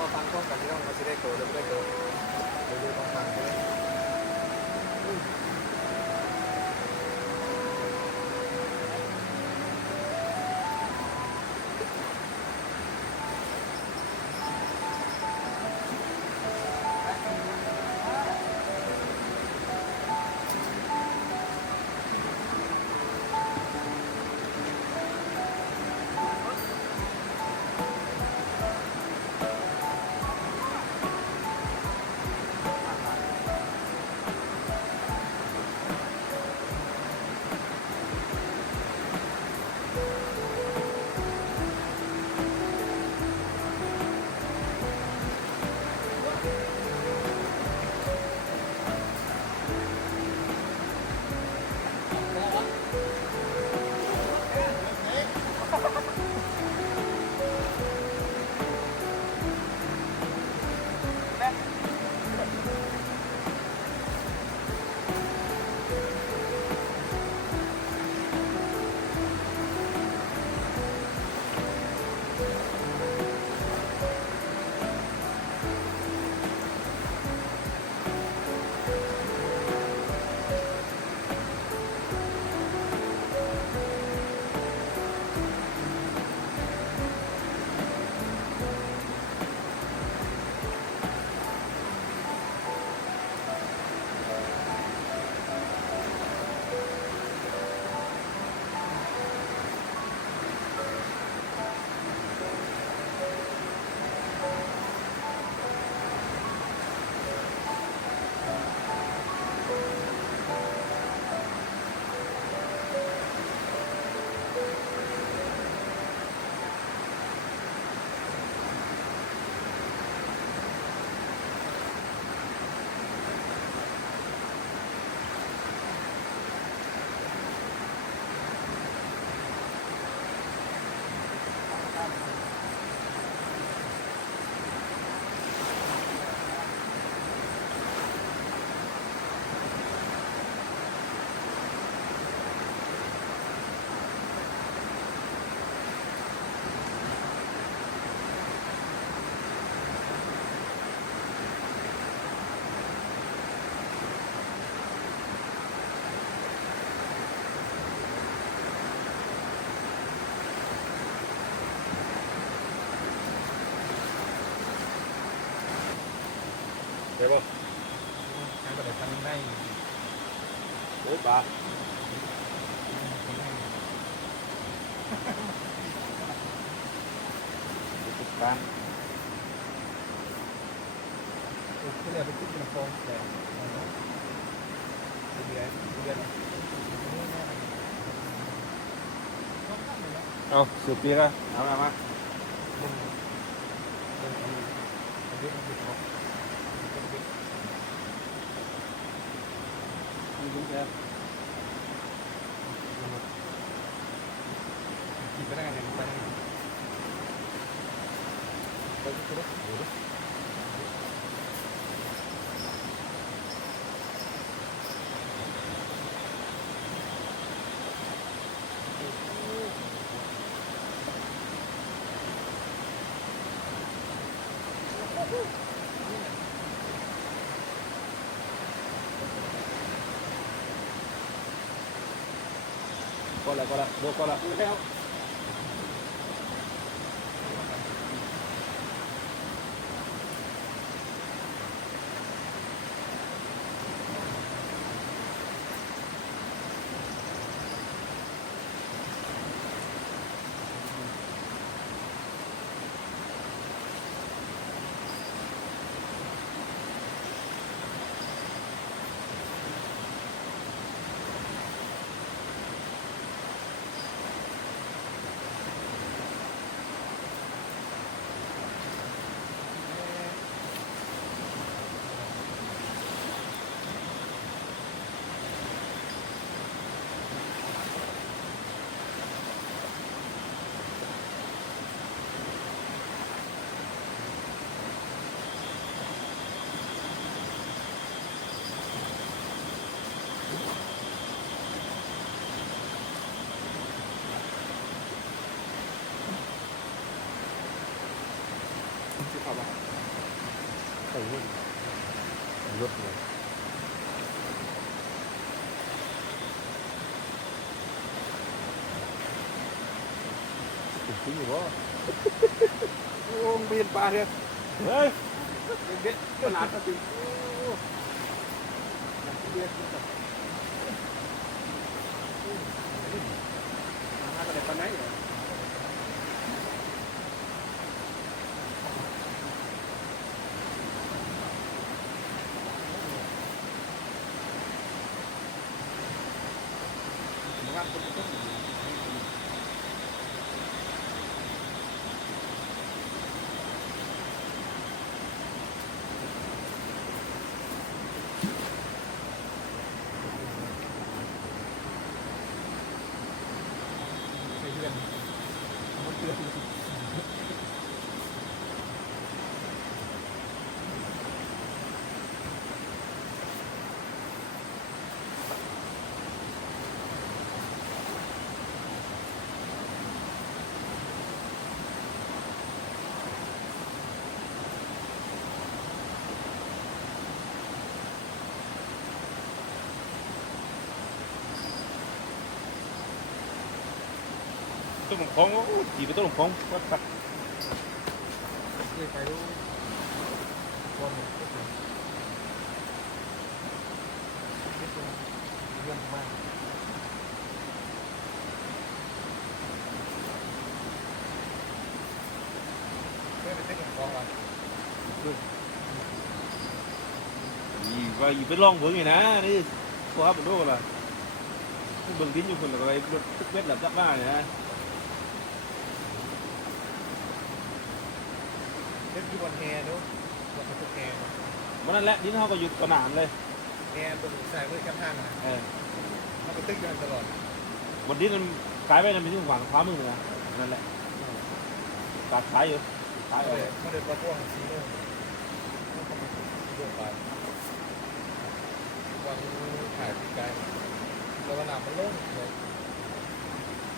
อฟังพร้อมกันพี่น้องมาสิได้โตหรือไม่ได้โตเดี๋ยวดูต้องฟังไปเลยเดี๋ยวบ่ใช้ประเดี๋ยวตั้งได้โอ้ปลาติดตามที่เรียกไปติดเป็นโฟมแต่เดือนเอาสุดปีละเอาละมาđúng chưa? Chỉ cái này chúng ta có cái đất đủ đấy. Coi lại, vô coi lại. ที่เขาว่าใส่หุ้นรถเลยจริงอยู่บ่โอ้เบียนปลาเนี่ยเฮ้ยเด็ดขนาดจริงโอ้ยเบียนกับมาก็ได้ปลาไหนว่าคนจะต้องต้นหลงของจีบต้นหลงของวัดตัดไปดูบอลเนี่ยเรื่องมากเพื่อไปเต้นกับกองวันว่าอยู่ไปลองเบิ่งไงนะนี่ตัวครับเป็นโรคอะไรเบิ่งดิ้นอยู่คนละอะไรรถทุกเม็ดหลับจับบ้านเนี่ยนะ เล่นที่บอลแฮร์ด้วยบอลทุกแฮร์ วันนั้นแหละดิ้นเขาก็หยุดกระหน่ำเลย แฮร์ตัวใส่เพื่อแคปห้างนะเขาไปตึ้งกันตลอด วันดิ้นมันกลายไปมันเป็นที่หวังฟ้ามือนะนั่นแหละตัดท้ายอยู่ท้าย เขา เอา เดินมาพ่วงซีโน่เดินไปวันถ่ายปีกไก่แล้ววันหนามันโล่งเลย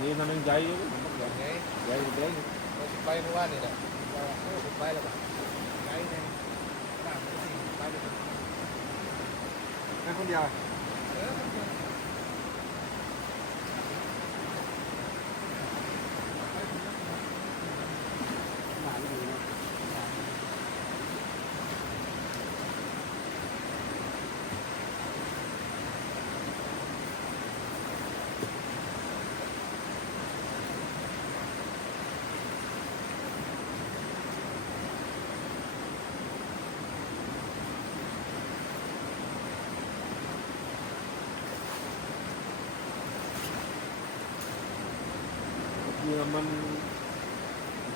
นี่นั่นนึงใหญ่อยู่ อย่างไง ใหญ่เด้ง เราไปเมื่อวานนี่แหละเราไปแล้วแบบไกด์ในบ้านไม่สิไปเลยแค่คนเดียวมัน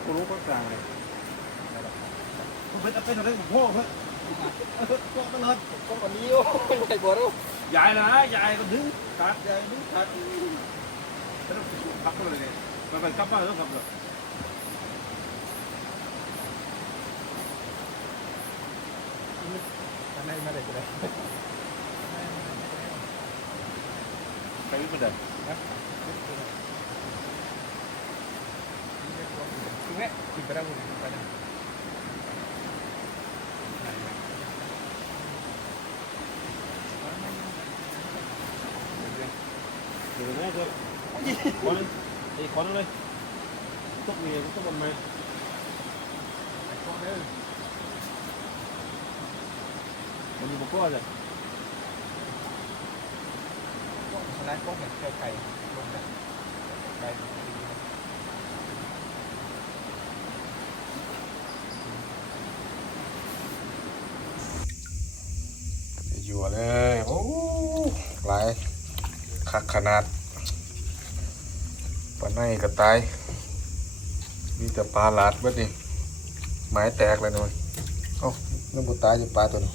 กูรู้ก็กลางเลยผมเป็นอะไรของพ่อเพื่อนพ่อตลอด ก็วันนี้โอ้ยใส่บัวแล้ว ใหญ่นะใหญ่ก็ดึงขาดใหญ่ดึงขาดไม่ต้องพักเลยเนี่ยมันไปกลับบ้านต้องกลับเลย อันไหนมาได้ก็ได้ ไปวิ่งไปเดิน คือแม่กินไปได้บุญไปได้เดี๋ยวนะเดี๋ยวคนนึงไอ้คนนึงเลยตุ๊กเมียตุ๊กบอลไหมมันอยู่บนก้อนเลย ร้านพวกเหมือนเกลือไก่ลงแบบไก่อยู่เลยโอ้หลายคักขนาดปลาในก็ตายมีแต่ปลาหลาดเบิดนี่ไม้แตกเลยหน่อยเอ้าเรื่องบุตายจะปลาตัวนี้